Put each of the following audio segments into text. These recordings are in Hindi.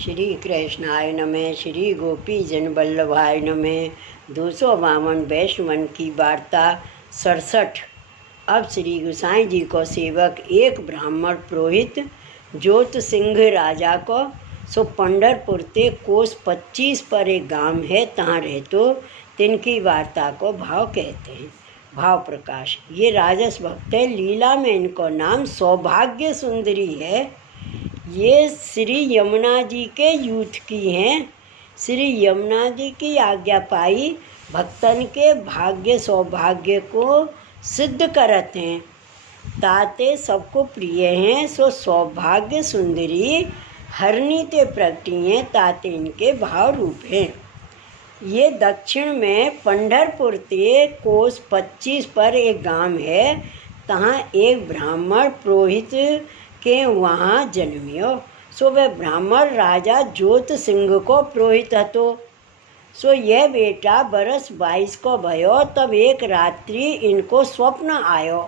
श्री कृष्णाय नमः। श्री गोपी जन वल्लभाय नमः। 252 वैष्णवन की वार्ता 67। अब श्री गोसाई जी को सेवक एक ब्राह्मण पुरोहित जोत सिंह राजा को सो पंडरपुर ते कोस 25 पर एक गांव है, तहाँ रहतो तिनकी वार्ता को भाव कहते हैं। भाव प्रकाश। ये राजस भक्त है, लीला में इनको नाम सौभाग्य सुंदरी है। ये श्री यमुना जी के यूथ की हैं। श्री यमुना जी की आज्ञा पाई भक्तन के भाग्य सौभाग्य को सिद्ध करत हैं, ताते सबको प्रिय हैं। सो सौभाग्य सुंदरी हरणी ते प्रगटी हैं, ताते इनके भाव रूप हैं। ये दक्षिण में पंढरपुर ते कोस 25 पर एक गांव है, तहाँ एक ब्राह्मण पुरोहित के वहाँ जन्मियो। सो वह ब्राह्मण राजा जोत सिंह को पुरोहित हतो। सो यह बेटा बरस 22 को भयो, तब एक रात्रि इनको स्वप्न आयो,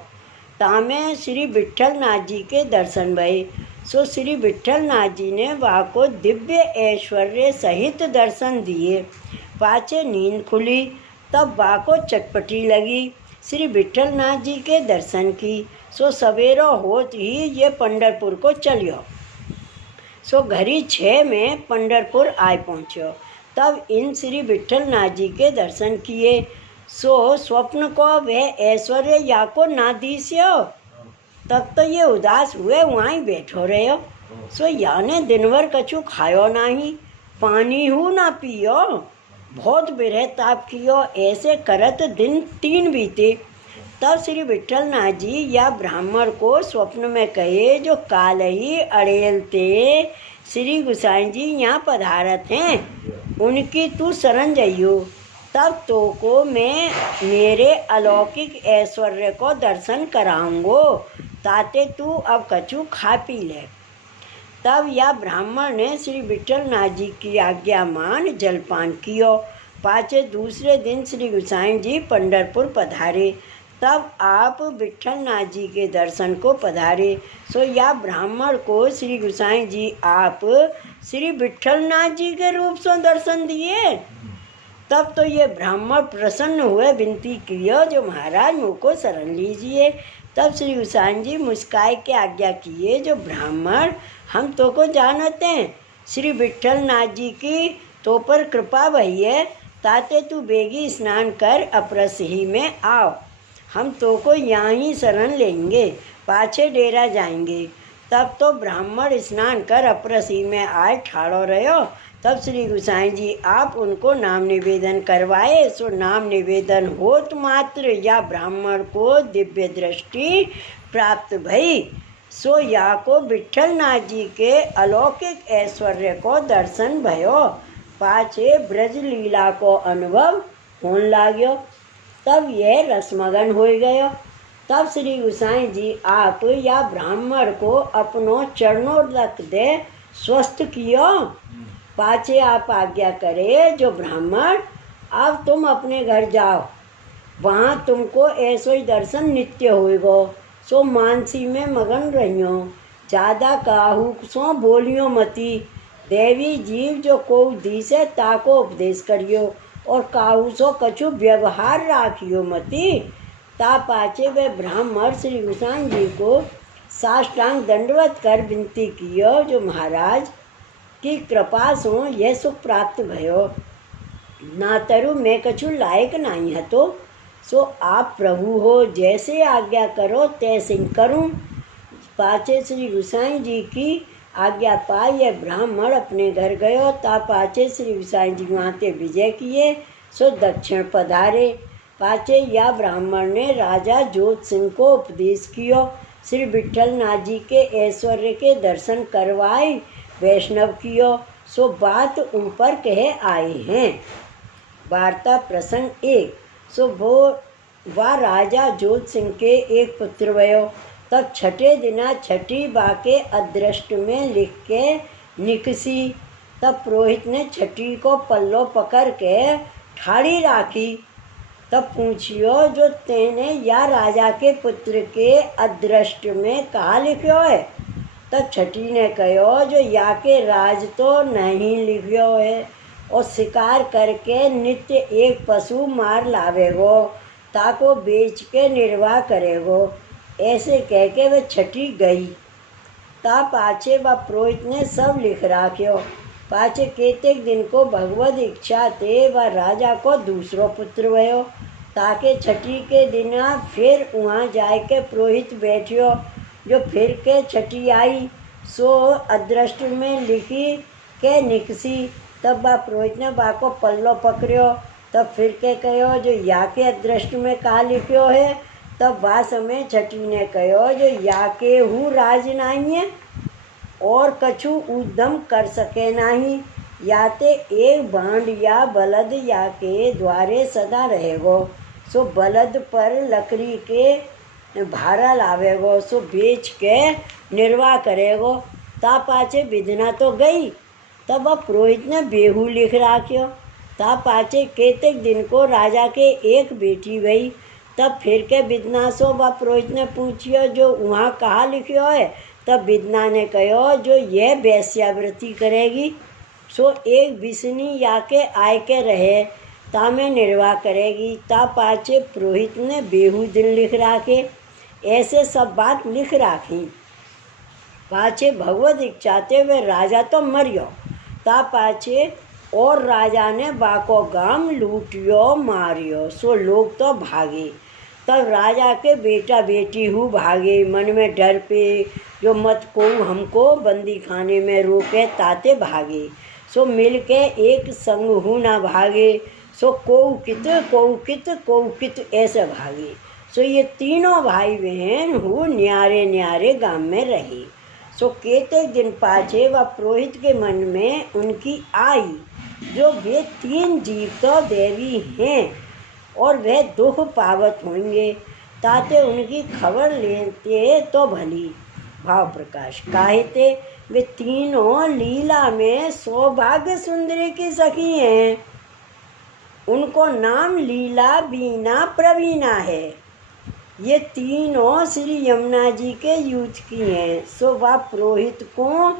तामे श्री विट्ठल नाथ जी के दर्शन भये। सो श्री विट्ठल नाथ जी ने वहाँ को दिव्य ऐश्वर्य सहित दर्शन दिए। पाछे नींद खुली, तब वहाँ को चटपटी लगी, श्री विट्ठल नाथ जी के दर्शन की। सो सवेरो होत ही ये पंढरपुर को चलियो। सो घड़ी 6 में पंढरपुर आए पहुँचो। तब इन श्री विट्ठल नाथ जी के दर्शन किए। सो स्वप्न को वह ऐश्वर्य या को ना दीस्यो। तब तो ये उदास हुए, वहाँ ही बैठो रहो। सो याने दिन भर कछु खायो नहीं, पानी हूँ ना पियो, बहुत बिरह ताप कियो। ऐसे करत दिन 3 बीते। तब श्री विट्ठल नाथ जी या ब्राह्मण को स्वप्न में कहे, जो काल ही अड़ेल ते श्री गोसाई जी यहाँ पधारत हैं, उनकी तू शरण जइयो। तब तो को मैं मेरे अलौकिक ऐश्वर्य को दर्शन कराऊंगो, ताते तू अब कछु खा पी ले। तब यह ब्राह्मण ने श्री विट्ठल नाथ जी की आज्ञा मान जलपान कियो। पाछे दूसरे दिन श्री गोसाई जी पंढरपुर पधारे। तब आप विट्ठल नाथ जी के दर्शन को पधारे। सो या ब्राह्मण को श्री गोसाई जी आप श्री विट्ठल नाथ जी के रूप से दर्शन दिए। तब तो ये ब्राह्मण प्रसन्न हुए, विनती किया, जो महाराज मुझको शरण लीजिए। तब श्री गोसाई जी मुस्काए के आज्ञा किए, जो ब्राह्मण हम तो को जानते हैं, श्री विट्ठल नाथ जी की तो पर कृपा भई है, ताते तू बेगी स्नान कर अपरस ही में आओ, हम तो को यहाँ ही शरण लेंगे, पाछे डेरा जाएंगे। तब तो ब्राह्मण स्नान कर अपरसी में आए ठाड़ो रहो। तब श्री गोसाई जी आप उनको नाम निवेदन करवाए। सो नाम निवेदन होत मात्र या ब्राह्मण को दिव्य दृष्टि प्राप्त भई। सो या को विट्ठल नाथ जी के अलौकिक ऐश्वर्य को दर्शन भयो। पाछे ब्रज लीला को अनुभव होने लाग्यो। तब यह रसमगन हो गयो। तब श्री गोसाई जी आप या ब्राह्मण को अपनों चरणों तक दे स्वस्थ कियो। पाछे आप आज्ञा करे, जो ब्राह्मण अब तुम अपने घर जाओ, वहाँ तुमको ऐसो ही दर्शन नित्य होएगो। सो मानसी में मगन रहियो, ज़्यादा काहू सो बोलियो मती। देवी जीव जो को दी से ताको उपदेश करियो, और काहू सो कछु व्यवहार राखियो मती। ता पाछे वे ब्राह्मण श्री गोसाई जी को साष्टांग दंडवत कर विनती कियो, जो महाराज की कृपा सो यह सुख प्राप्त भयो। ना तरु मैं कछु लायक नहीं हतो, सो आप प्रभु हो, जैसे आज्ञा करो तैसे करूं। पाछे श्री गोसाई जी की आज्ञा पाई यह ब्राह्मण अपने घर गयो। ता पाछे श्री गोसाई जी वहाँ ते विजय किए। सो दक्षिण पधारे। पाछे या ब्राह्मण ने राजा जोत सिंह को उपदेश कियो। श्री विट्ठल नाथ जी के ऐश्वर्य के दर्शन करवाए, वैष्णव कियो। सो बात उन पर कहे आए हैं। वार्ता प्रसंग 1। सो वो वा राजा जोत सिंह के एक पुत्र भयो। तब छठे दिना छठी बाके अदृष्ट में लिख के निकसी। तब पुरोहित ने छठी को पल्लो पकड़ के ठाड़ी राखी। तब पूछियो, जो तेने या राजा के पुत्र के अदृष्ट में कहाँ लिखो है। तब छठी ने कहो जो या के राज तो नहीं लिखियो है और शिकार करके नित्य एक पशु मार लावेगो ताको बेच के निर्वाह करेगो। ऐसे कह के वह छठी गई। ता पाछे व पुरोहित ने सब लिख राख्यो। पाछे केतेक दिन को भगवत इच्छा ते व राजा को दूसरो पुत्र भयो। ताके छठी के दिन फिर वहाँ जाए के पुरोहित बैठियो। जो फिर के छठी आई सो अदृष्ट में लिखी के निकसी। तब बा पुरोहित ने बा को पल्लो पकड़ियो। तब फिर के कहो जो या के अदृष्ट में कहा लिखियो है। तब वह समय छठी ने कहो जो या के हूँ राज नहीं है और कछु उद्यम कर सके नहीं। या ते एक बांड या बलद या के द्वारे सदा रहेगो। सो बलद पर लकड़ी के भारा लावेगो। सो बेच के निर्वाह करेगो। ता पाछे विधना तो गई। तब वह पुरोहित ने बेहू लिख राख्यो। ता पाछे केतेक दिन को राजा के एक बेटी भई। तब फिर के विधना सो वह पुरोहित ने पूछियो जो वहाँ कहाँ लिखियो है। तब विधना ने कहो जो यह वेश्यावृत्ति करेगी सो एक बिसनी या के आय के रहे ता में निर्वाह करेगी। ता पाछे पुरोहित ने बेहू दिन लिख राखे। ऐसे सब बात लिख राखी। पाछे भगवत इच्छाते वे राजा तो मरियो। ता पाछे और राजा ने बाको गाम लूटियो मारियो। सो लोग तो भागे। तब राजा के बेटा बेटी हूँ भागे मन में डर पे जो मत को हमको बंदी खाने में रोके ताते भागे। सो मिल के एक संग हूँ ना भागे। सो कौकित कौकित कौकित ऐसे भागे। सो ये तीनों भाई बहन हूँ न्यारे न्यारे गांव में रहे। सो केते दिन पाछे व पुरोहित के मन में उनकी आई जो वे तीन जीव तो देवी हैं और वह दुख पावत होंगे ताते उनकी खबर लेते तो भली। भाव प्रकाश कहते वे तीनों लीला में सौभाग्य सुंदरी की सखी हैं। उनको नाम लीला बीना प्रवीणा है। ये तीनों श्री यमुना जी के यूथ की हैं। सो वह पुरोहित को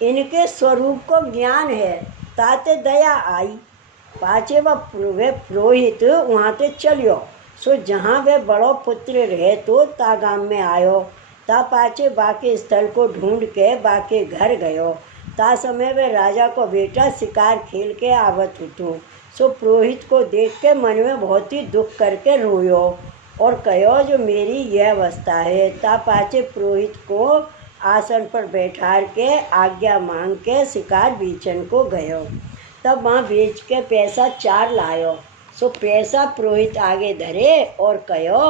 इनके स्वरूप को ज्ञान है ताते दया आई। पाछे वह पुरोहित वहाँ ते चलियो। सो जहाँ वह बड़ो पुत्र रहे तो ता गाम में आयो। ता पाछे बाके स्थल को ढूंढ के बाके घर गयो। ता समय वह राजा को बेटा शिकार खेल के आवत हुतू। सो पुरोहित को देख के मन में बहुत ही दुख करके रोयो और कहो जो मेरी यह अवस्था है। ता पाछे पुरोहित को आसन पर बैठार के आज्ञा मांग के शिकार बीचन को गयो। तब वहाँ बेच के पैसा 4 लायो। सो पैसा पुरोहित आगे धरे और कहो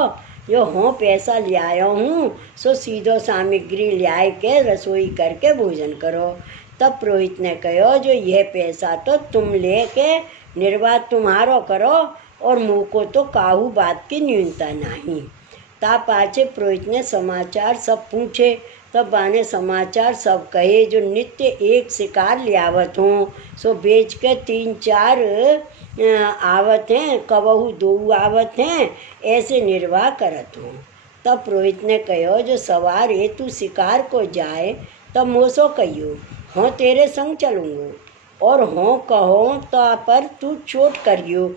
जो हों पैसा ले आयो हूँ सो सीधो सामग्री ले आए के रसोई करके भोजन करो। तब पुरोहित ने कहो जो यह पैसा तो तुम ले के निर्वाह तुम्हारो करो और मुँह को तो काहू बात की न्यूनता नहीं। ता पाछे पुरोहित ने समाचार सब पूछे। तब बाने समाचार सब कहे जो नित्य एक शिकार ले आवत हूँ सो बेच के 3-4 आवत हैं कबहू 2 आवत हैं ऐसे निर्वाह करत हूँ। तब पुरोहित ने कहो जो सवार है तू शिकार को जाए तब मोसो कहियो हों तेरे संग चलूँगो और हों कहो तो पर तू चोट करियो।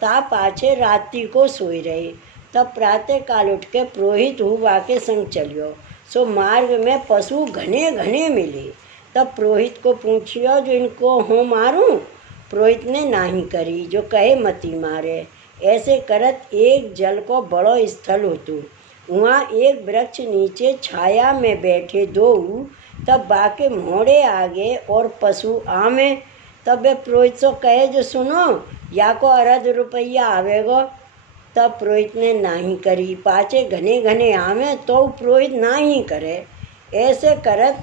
ता पाछे रात्रि को सोई रहे। तब प्रातः काल उठ के पुरोहित हुआ के संग चलियो। सो मार्ग में पशु घने घने मिले। तब पुरोहित को पूछियो जो इनको हों मारूं। पुरोहित ने नाही करी जो कहे मती मारे। ऐसे करत एक जल को बड़ो स्थल होतु। वहाँ एक वृक्ष नीचे छाया में बैठे 2। तब बाके मोड़े आगे और पशु आमे। तब वे पुरोहित सो कहे जो सुनो या को 1.5 रुपया आवेगो। तब पुरोहित ने नाही करी। पाछे घने घने आवे तो पुरोहित नाही करे। ऐसे करत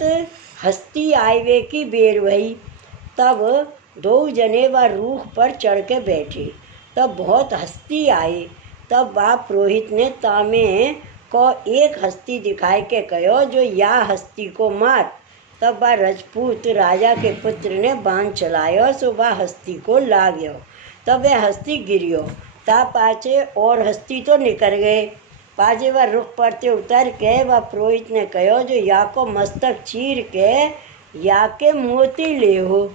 हस्ती आयवे की बेर भई। तब 2 जने व रूख पर चढ़ के बैठे। तब बहुत हस्ती आई। तब वह पुरोहित ने तामे को एक हस्ती दिखाए के कहो जो या हस्ती को मार। तब वह राजपूत राजा के पुत्र ने बाण चलायो सो वह हस्ती को लागयो। तब वह हस्ती गिरियो। ता पाछे और हस्ती तो निकल गए। पाजे वह रुख परते उतर के वह पुरोहित ने कहो जो या को मस्तक चीर के या के मोती ले हो।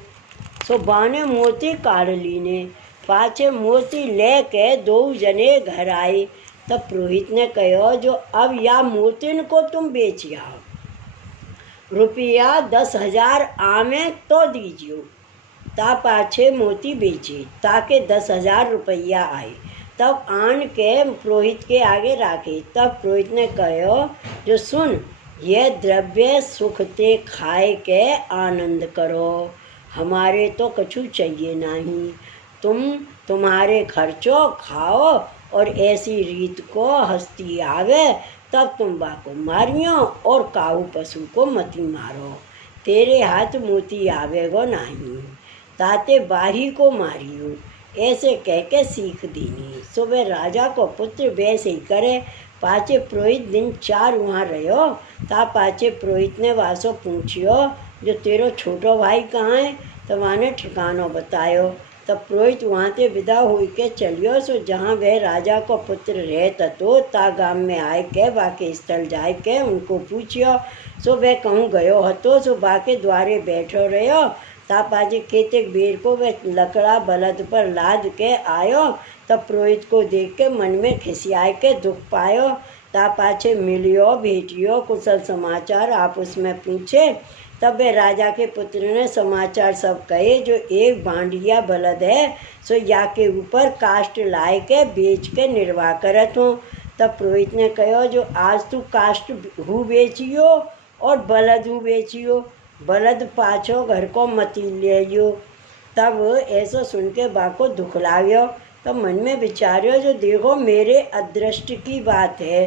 सो बाने मोती काढ़ लीने। पाछे मोती ले के दो जने घर आए। तब पुरोहित ने कहो जो अब या मोतिन को तुम बेच आओ, रुपया 10,000 आमे तो दीजियो। ता पाछे मोती बेचे ताके 10,000 रुपया आए। तब आन के पुरोहित के आगे राखे। तब पुरोहित ने कहो जो सुन, यह द्रव्य सुख ते खाए के आनंद करो, हमारे तो कछु चाहिए नहीं। तुम्हारे खर्चो खाओ और ऐसी रीत को हस्ती आवे तब तुम बाको मारियो और काऊ पशु को मती मारो। तेरे हाथ मोती आवेगो नहीं, ताते बाही को मारियो। ऐसे कह के सीख दीनी। सुबह राजा को पुत्र वैसे ही करे। पाचे पुरोहित दिन 4 वहाँ रहो। ता पाचे पुरोहित ने वासो पूछियो जो तेरो छोटो भाई कहाँ है। तब आने ठिकानो बतायो। तब पुरोहित वहाँ से विदा हुई के चलियो। सो जहाँ वह राजा को पुत्र रहता तो ता गाम में आए के बाके स्थल जाए के उनको पूछियो। सो वह कहूँ गयो हतो। सो बाके द्वारे बैठो रहो। ता पाजे खेते बेर को वह लकड़ा बलद पर लाद के आयो। तब पुरोहित को देख के मन में खिसियाए के दुख पायो। ता पाछे मिलियो भेटियो कुशल समाचार आप उसमें पूछे। तब वे राजा के पुत्र ने समाचार सब कहे जो एक बांडिया बलद है सो या के ऊपर काष्ट लाए के बेच के निर्वाह करत हो। तब पुरोहित ने कहो जो आज तू काष्ट हु बेचियो और बलद हु बेचियो, बलद पाछो घर को मती लियो। तब ऐसा सुन के बाको दुख लाग्यो। तब मन में विचार्यो जो देखो मेरे अदृष्ट की बात है,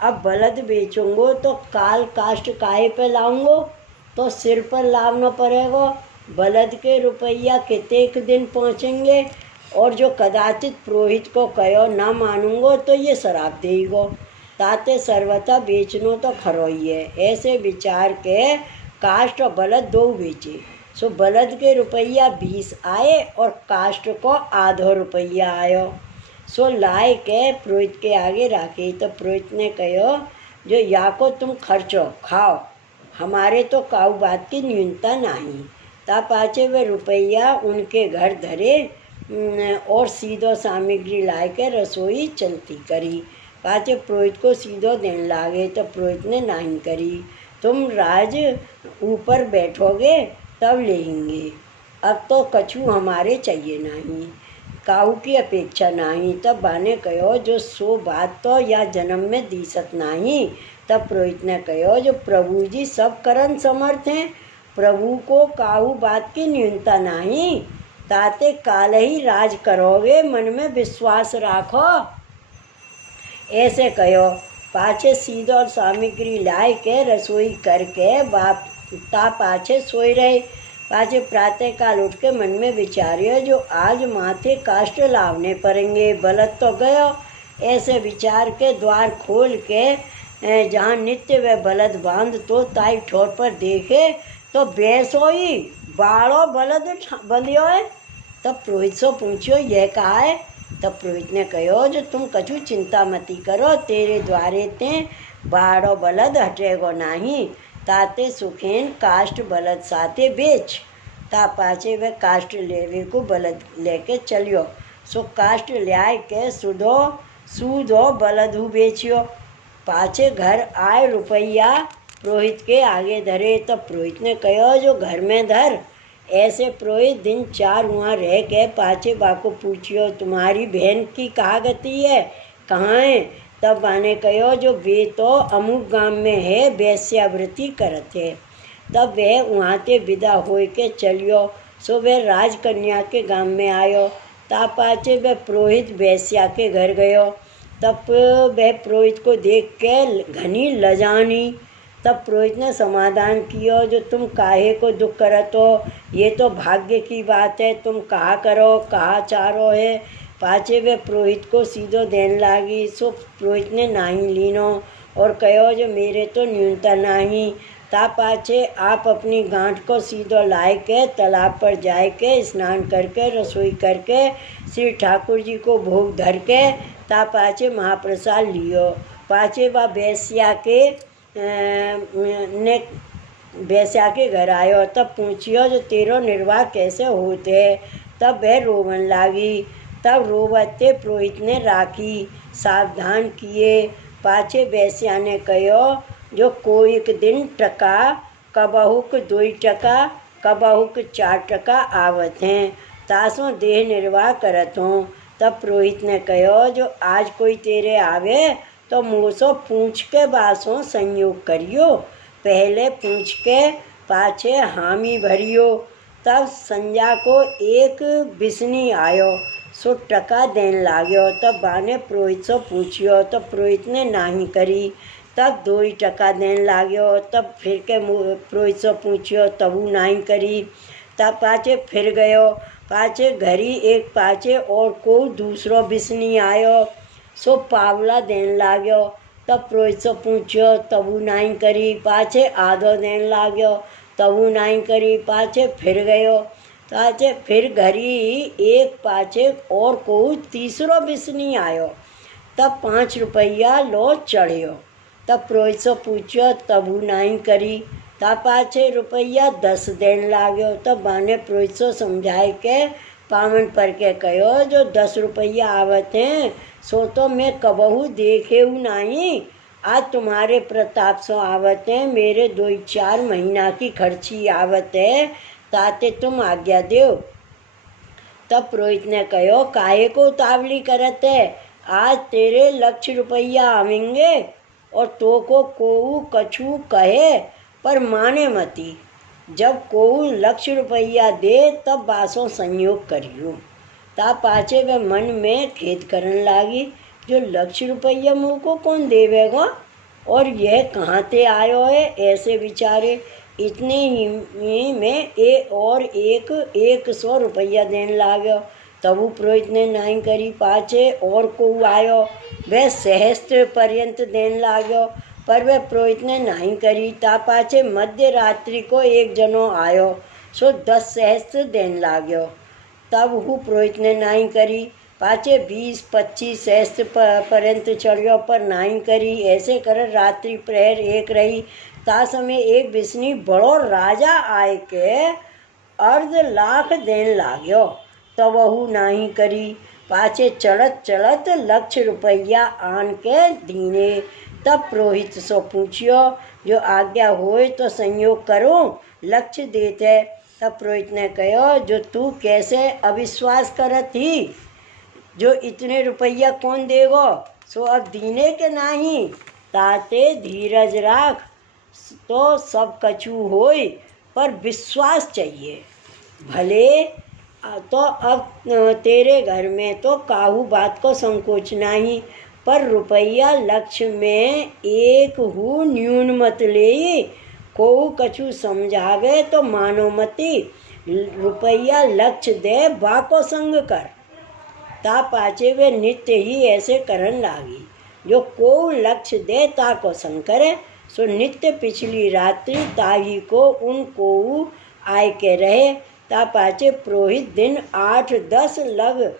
अब बलद बेचूंगो तो काल काष्ट काहे पे लाऊंगो, तो सिर पर लावना पड़ेगा। बलद के रुपया कितने दिन पहुँचेंगे। और जो कदाचित पुरोहित को कहो ना मानूंगो तो ये शराब देगो, ताते सर्वथा बेचनो तो खरो ही है। ऐसे विचार के काष्ट और बलद 2 बेचे। सो बलद के रुपया 20 आए और काष्ट को आधो रुपया आयो। सो लाए के पुरोहित के आगे राखे। तो पुरोहित ने कहो जो या को तुम खर्चो खाओ, हमारे तो काऊ बात की न्यूनता नहीं। ता पाचे वे रुपया उनके घर धरे और सीधो सामग्री लाए के रसोई चलती करी। पाचे पुरोहित को सीधो देने लागे। तो पुरोहित ने नहीं करी। तुम राज ऊपर बैठोगे तब लेंगे, अब तो कछु हमारे चाहिए नहीं, काऊ की अपेक्षा नहीं। तब बाने कहो जो सो बात तो या जन्म में दीसत नहीं। तब पुरोहित ने कहो जो प्रभु जी सब करन समर्थ हैं, प्रभु को काहू बात की न्यूनता नहीं, ताते काल ही राज करोगे, मन में विश्वास राखो। ऐसे कहो। पाछे सीधो सामग्री लाए के रसोई करके बाप ता पाछे सोए रहे। पाछे प्रातः काल उठ के मन में विचारियो जो आज माथे काष्ट लावने पड़ेंगे, बलद तो गयो। ऐसे विचार के द्वार खोल के जहाँ नित्य वह बलद बांध तो ताई ठोर पर देखे तो बेसोई बाड़ो बलद बंधियो है। तब पुरोहित से पूछियो यह कहा है। तब पुरोहित ने कहो जो तुम कछु चिंता मती करो, तेरे द्वारे ते बाड़ो बलद हटेगो नहीं, ताते सुखेन काष्ट बलद साथे बेच। ता पाछे वे काष्ट लेवे को बलद लेके चलियो। सो काष्ट ल्याय के सूधो बलद हु बेचियो। पाछे घर आए रुपया पुरोहित के आगे धरे। तब पुरोहित ने कहो जो घर में धर। ऐसे पुरोहित दिन 4 वहाँ रह के पाछे बाको पूछियो तुम्हारी बहन की कहाँ गति है, कहाँ है। तब बाने कहो जो वे तो अमुक गांव में है, वैश्यावृत्ति करते। तब वह वहाँ से विदा हो के चलियो। सो वह राजकन्या के गांव में आयो। ता पाछे वह पुरोहित वैश्या के घर गयो। तब वह पुरोहित को देख के घनी लजानी। तब पुरोहित ने समाधान किया जो तुम काहे को दुख करत हो, ये तो भाग्य की बात है, तुम कहा करो कहा चारो है। पाछे वे पुरोहित को सीधो देन लागी। सो पुरोहित ने नहीं लीनो और कहो जो मेरे तो न्यूनता नहीं। ता पाछे आप अपनी गांठ को सीधो लाए के तालाब पर जाए के स्नान करके रसोई करके श्री ठाकुर जी को भोग धर के ता पाछे महाप्रसाद लियो पाछे वह वेश्या के घर आयो। तब पूछियो जो तेरो निर्वाह कैसे होते है। तब वह रोवन लागी। तब रोवते पुरोहित ने राखी सावधान किए। पाछे वेश्या ने कहो जो कोईक दिन टका कबहुक 2 टका कबहुक 4 टका आवत हैं, तासों देह निर्वाह करत हों। तब पुरोहित ने कहो जो आज कोई तेरे आवे तो मुँहसो पूछ के बासों संयोग करियो। पहले पूछ के पाछे हामी भरियो। तब संजा को एक बिस्नी आयो, सो टका देन लाग्यो। तब बाने पुरोहित सो पूछियो तो पुरोहित ने नाही करी। तब 2 टका देन लाग्यो। तब फिर के पुरोहित सो पूछियो तबू नाही करी। तब पाछे फिर गयो। पाछे घरी एक पाछे और को दूसरो बिस्नी आयो, सो पावला देन लाग्यो। तब पुरोहित सो पूछियो तबू नाही करी। पाछे आधो देन लाग्यो, तबू नाही करी। पाछे फिर गयो। पाछे फिर घरी एक पाछे और को तीसरो बिस्नी आयो। तब 5 रुपया लो चढ़ियो। तब पुरोहित सो पूछियो तबू नाही करी। तब पाछे रुपया 10 देन लाग्यो। तब बाने पुरोहित सो समझाए के पावन पर के कहो जो 10 रुपया आवत हैं, सो तो मैं कबहू देखे हूँ नहीं। आज तुम्हारे प्रताप सो आवत हैं। मेरे 2-4 महीना की खर्ची आवत है, ताते तुम आज्ञा दो। तब पुरोहित ने कहो काहे को उतावली करत है। आज तेरे 1,00,000 रुपया आवेंगे और तो को कछु कहे पर माने मती। जब को 1,00,000 रुपया दे तब बासों संयोग करियो। ता पाछे वे मन में खेद करन लागी जो 1,00,000 रुपया मुँह को कौन देवेगा और यह कहाँ से आयो है। ऐसे विचारे इतने ही में और एक 100 रुपया देन लाग्यो। तबु पुरोहित ने नहीं करी। पाछे और को आयो, वह सहस्त्र पर्यंत देन लाग्यो, पर वह पुरोहित ने नहीं करी। ता पाछे मध्य रात्रि को एक जनो आयो, सो 10 सहस्त्र देन लाग्यो। तब हु पुरोहित ने नहीं करी। पाछे 20-25 सहस्त्र पर्यंत चढ़ियो, पर नहीं करी। ऐसे कर रात्रि प्रहर एक रही। ता समय एक बिस्नी बड़ो राजा आए के 1.5 लाख देन लाग्यो। तब वहू नहीं करी। पाछे चढ़त चढ़त 1,00,000 रुपया आन के दीने। तब पुरोहित सो पूछियो जो आज्ञा होए तो संयोग करो, लक्ष्य देते। तब पुरोहित ने कहो जो तू कैसे अविश्वास करत ही, जो इतने रुपया कौन देगो, सो अब दीने के नहीं। ताते धीरज राख, तो सब कछु होय, पर विश्वास चाहिए। भले तो अब तेरे घर में तो काहू बात को संकोच नहीं, पर रुपया लक्ष्य में एक हु न्यून मत ले। को कछु समझावे तो मानो मती। रुपया लक्ष्य दे बाको संग कर। ता पाछे वे नित्य ही ऐसे करन लागी। जो को लक्ष्य दे ता को संग करे, सो नित्य पिछली रात्रि ताही को उन को आय के रहे। ता पाछे पुरोहित दिन 8-10 लग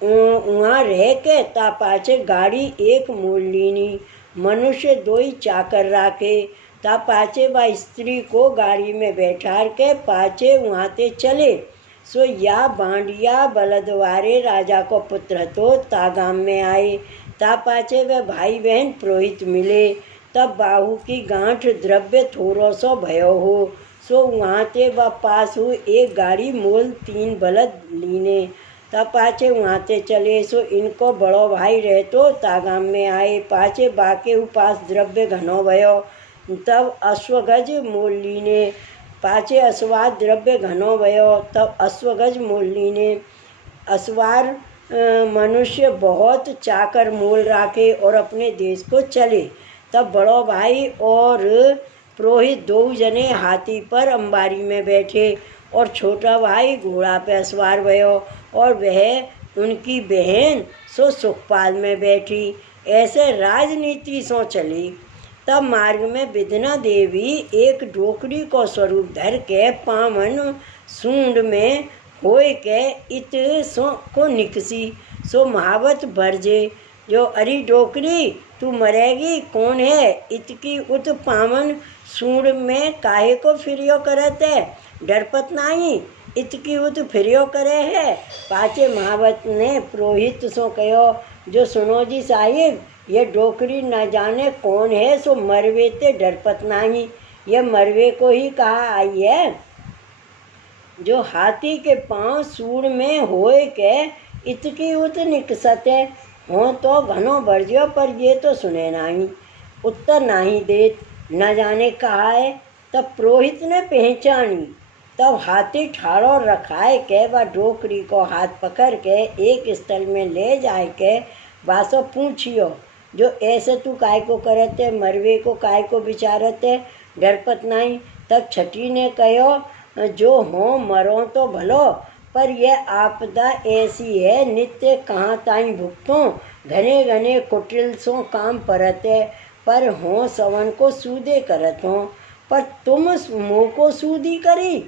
वहाँ रह के ता पाछे गाड़ी एक मोल लीनी। मनुष्य 2 चाकर राखे। ता पाछे वह स्त्री को गाड़ी में बैठार के पाछे वहाँ ते चले। सो या बांडिया बलदवारे राजा को पुत्र तो तागाम में आए। ता पाछे वे भाई बहन पुरोहित मिले। तब बाहु की गांठ द्रव्य थोड़ो सो भयो हो। सो वहाँ ते वह पास हुई एक गाड़ी मोल 3 बलद लीने। तब पाछे वहाँ ते चले। सो इनको बड़ो भाई रहतो तागाम में आए। पाछे बाके पास द्रव्य घनो भयो। तब अश्वगज मोल लीने। पाछे अश्वार द्रव्य घनो भयो। तब अश्वगज मोल लीने। अश्वार मनुष्य बहुत चाकर मोल राखे और अपने देश को चले। तब बड़ो भाई और पुरोहित 2 जने हाथी पर अंबारी में बैठे और छोटा भाई घोड़ा पे सवार भयो और वह उनकी बहन सो सुखपाल में बैठी। ऐसे राजनीति सो चली। तब मार्ग में विधना देवी एक डोकरी को स्वरूप धर के पावन सूंड में होय के इत सो को निकसी। सो महावत बरजे। जो अरी डोकरी तू मरेगी कौन है, इतकी उत पावन सूर में काहे को फिरियो करत है, डरपत नाही इतकी उत फिरियो करे है। पाचे महावत ने पुरोहित सो कहो, जो सुनो जी साहिब, ये डोकरी न जाने कौन है, सो मरवे ते डरपत नाही, ये मरवे को ही कहा आई है। जो हाथी के पांव सूर में होए के इतकी उत निकसत है, हो तो घनो बरजियो, पर ये तो सुने नहीं, उत्तर नहीं देत, न जाने कहा है। तब पुरोहित ने पहचानी, तब हाथी ठाड़ो रखाए के व डोकरी को हाथ पकड़ के एक स्थल में ले जाए के बासो पूछियो, जो ऐसे तू काय को करते, मरवे को काय को विचारते, डरपत नहीं। तब छठी ने कहो, जो हो मरो तो भलो, पर यह आपदा ऐसी है, नित्य कहाँ ताई भुगतों, घने घने कुटिल सो काम परते, पर हो सवन को सूदे करत हो, पर तुम मुँह को सूदी करी,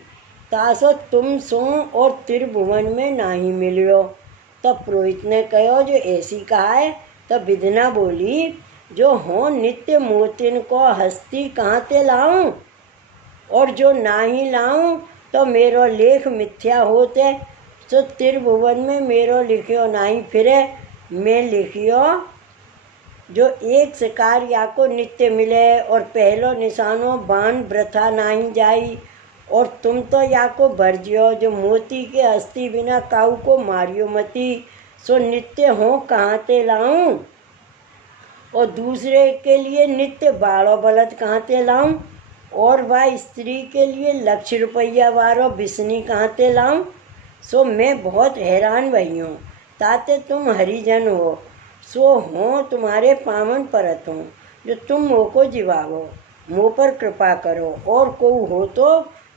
तासो तुम सो और त्रिभुवन में नाही मिलियो। तब पुरोहित ने कहो, जो ऐसी कहा है। तब विधना बोली, जो हो नित्य मोतिन को हस्ती कहाँ ते लाऊं, और जो नाही लाऊं तो मेरो लेख मिथ्या होते, सो त्रिभुवन में मेरो लिखियो नहीं फिरे, मैं लिखियो जो एक शिकार या को नित्य मिले, और पहलो निशानो बाण वृथा नहीं जाई, और तुम तो या को भरजियो, जो मोती के हस्ती बिना काऊ को मारियो मती, सो नित्य हो कहाँ ते लाऊं, और दूसरे के लिए नित्य बाड़ो बलद कहाँ ते लाऊं, और वह स्त्री के लिए ₹1,00,000 वारो बिस्नी कहाँ ते लाऊं। सो मैं बहुत हैरान भई हूँ, ताते तुम हरिजन हो, सो हो तुम्हारे पावन परत हो, जो तुम मोह को जिवावो, मुँह पर कृपा करो, और को हो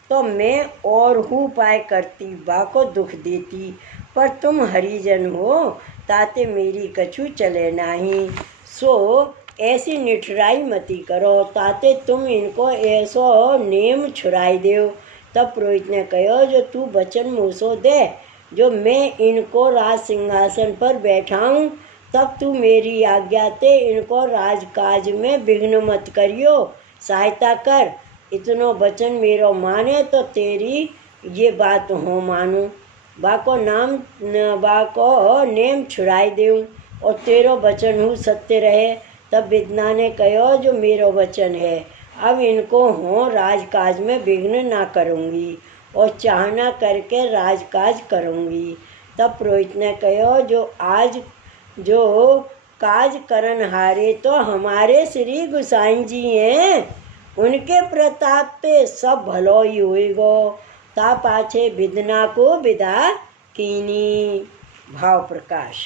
तो मैं और हूँ पाए करती, बाको दुख देती, पर तुम हरिजन हो, ताते मेरी कछु चले नहीं। सो ऐसी निठराई मती करो, ताते तुम इनको ऐसो नेम छुड़ाई देव। तब पुरोहित ने कहो, जो तू वचन मूसो दे, जो मैं इनको राज सिंहासन पर बैठाऊं, तब तू मेरी आज्ञा ते इनको राजकाज में विघ्न मत करियो, सहायता कर। इतनो वचन मेरो माने तो तेरी ये बात हो मानूं, बाको नेम छुड़ाई देऊं, और तेरो वचन हूँ सत्य रहे। तब विधना ने कहो, जो मेरो वचन है, अब इनको हो राजकाज में विघ्न ना करूँगी, और चाहना करके राजकाज करूँगी। तब पुरोहित ने कहो, जो आज जो काज करन हारे तो हमारे श्री गुसाई जी हैं, उनके प्रताप पे सब भलो ही होएगो। ता पाछे विधना को विदा कीनी। भाव प्रकाश।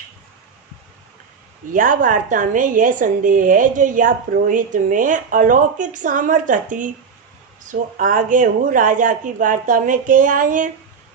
या वार्ता में यह संदेह है, जो या पुरोहित में अलौकिक सामर्थ्य थी, सो आगे हूँ राजा की वार्ता में के आए,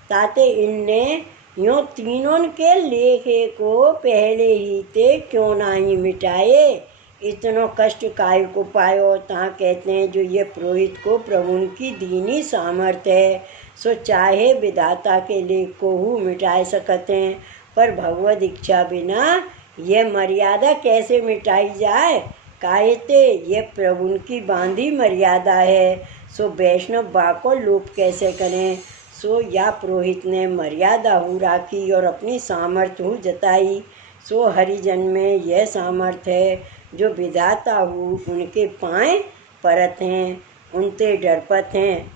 ताते इनने यों तीनों के लेखे को पहले ही ते क्यों नहीं मिटाए, इतनो कष्ट काय को पायो। तहाँ कहते हैं, जो ये पुरोहित को प्रभु की दीनी सामर्थ्य है, सो चाहे विधाता के लेख को हूँ मिटाए सकते हैं, पर भगवद इच्छा बिना ये मर्यादा कैसे मिटाई जाए। कायते ये प्रभु की बांधी मर्यादा है, सो वैष्णव बाको लोप कैसे करें। सो या पुरोहित ने मर्यादा हु राखी और अपनी सामर्थ्य हु जताई। सो हरिजन में यह सामर्थ्य है, जो विधाता हु उनके पाए परत हैं, उनते डरपत हैं,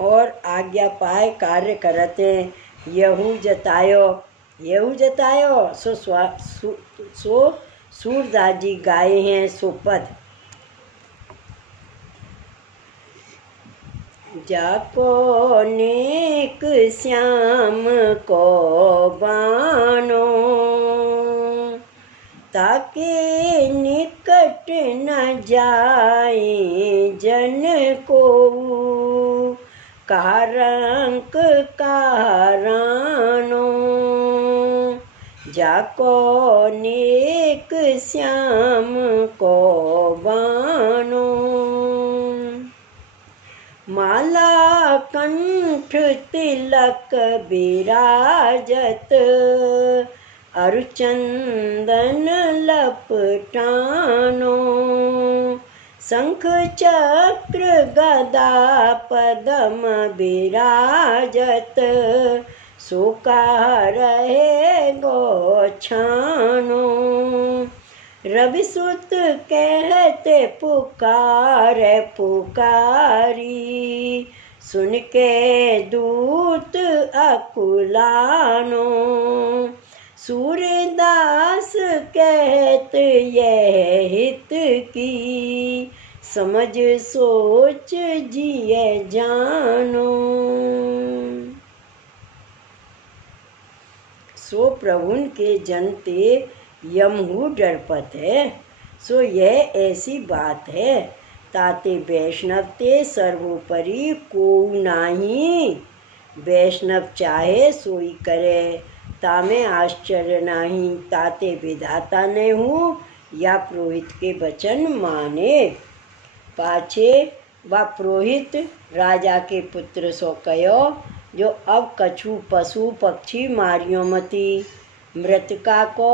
और आज्ञा पाए कार्य करते हैं। यहू जतायो सो सूरदास जी गाए हैं सो पद। जाको नेक श्याम को बानो, ताके निकट न जाए जन को, कारंक कारानो। जाको नेक श्याम को बानो, माला कंठ तिलक विराजत, अरुचंदन लपटानो, शंख चक्र गदा पदम विराजत, सोका रहे गोछानो। रविसुत कहते पुकार पुकारी, सुन के दूत अकुलानो। सूर्यदास कहत यह हित की, समझ सोच जिए जानो। सो प्रभुन के जनते यमहु डरपत है, सो यह ऐसी बात है। ताते वैष्णव ते सर्वोपरि कोऊ नाही, वैष्णव चाहे सोई करे, तामे आश्चर्य नाही। ताते विधाता ने हूँ या पुरोहित के वचन माने। पाछे व पुरोहित राजा के पुत्र सो कयो, जो अब कछु पशु पक्षी मारियो मती, मृतका को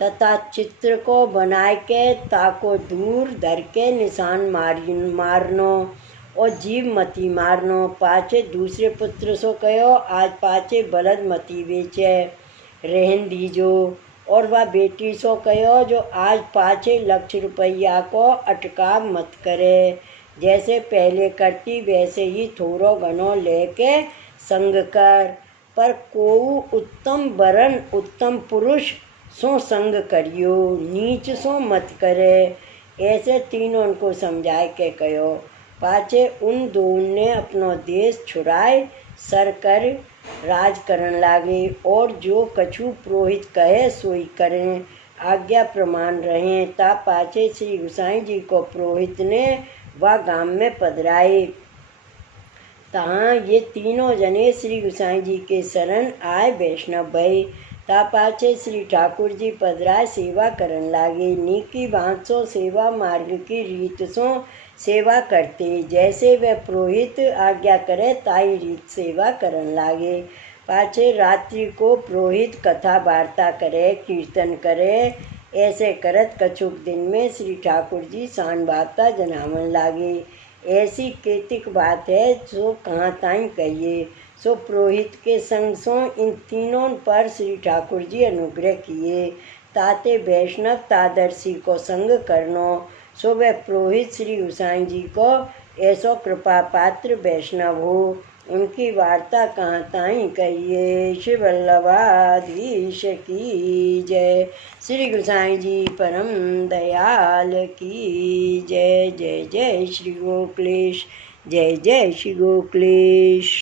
तथा चित्र को बनाए के ताको दूर धर के निशान मारनो और जीव मती मारनो। पाछे दूसरे पुत्र सो कहो, आज पाछे बलद मती बेचे, रहन दीजो। और वह बेटी सो कहो, जो आज पाछे लक्ष रुपया को अटकाव मत करे, जैसे पहले करती वैसे ही थोड़ो घनो लेके संग कर। पर कोऊ उत्तम वरन उत्तम पुरुष सो संग करियो, नीच सो मत करे। ऐसे तीनों को समझाए के कहो। पाछे उन दोनों ने अपनो देश छुड़ाए सर कर राज करन लागे, और जो कछु पुरोहित कहे सोई करें, आज्ञा प्रमाण रहे। ता पाछे श्री गोसाई जी को पुरोहित ने वह गांव में पधराए। तहाँ ये तीनों जने श्री गोसाई जी के शरण आए वैष्णव भई। ता पाछे श्री ठाकुर जी पधराए सेवा करन लागे। नीकी बात सो सेवा मार्ग की रीत सो सेवा करते, जैसे वे पुरोहित आज्ञा करे ताई रीत सेवा करन लागे। पाछे रात्रि को पुरोहित कथा वार्ता करे, कीर्तन करे। ऐसे करत कछुक दिन में श्री ठाकुर जी शान वार्ता जनावन लागे। ऐसी केतिक बात है सो कहाँ ताई कहिए। सो पुरोहित के संग सो इन तीनों पर श्री ठाकुर जी अनुग्रह किए। ताते वैष्णव तादर्शी को संग करनो। सो वह पुरोहित श्री गोसाई जी को ऐसो कृपा पात्र वैष्णव हो। उनकी वार्ता कहाँ ताई कहिए। श्री वल्लभाधीश की जय। श्री गोसाई जी परम दयाल की जय। जय जय श्री गोकुलेश, जय जय श्री गोकुलेश।